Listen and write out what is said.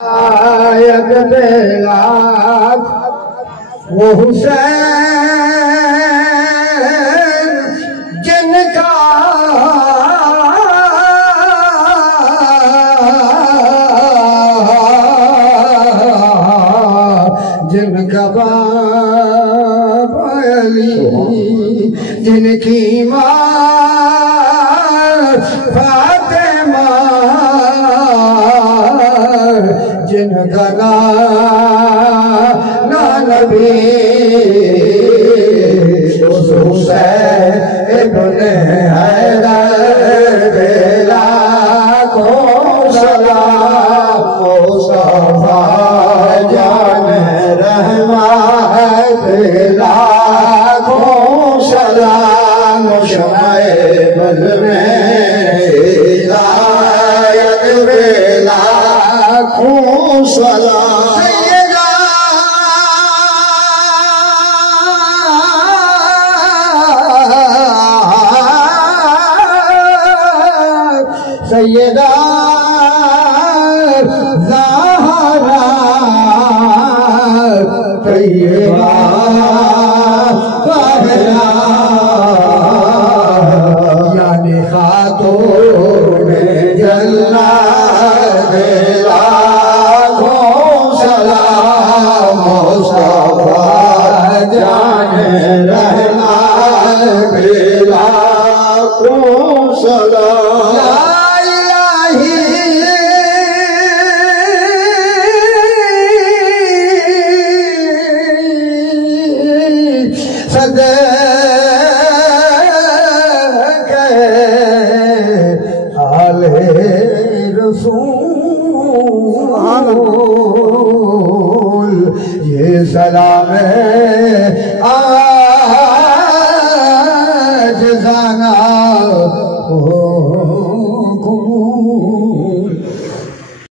आयत बेला वो हुसैन जिनका बाप अली जिनकी माँ फातिमा जिनका नबी हुसैन इब्ने हैदर लाखों सलाम मुस्तफा जाने रहमत लाखों सलाम शमाए बल में हिदायत लाखों सलाम सैयदा ज़हरा तैयबा ज़हरा यानी खातून जन्नत लाखों सलाम मुस्तफा जाने रहमत लाखों सलाम रसूल ये सलाम है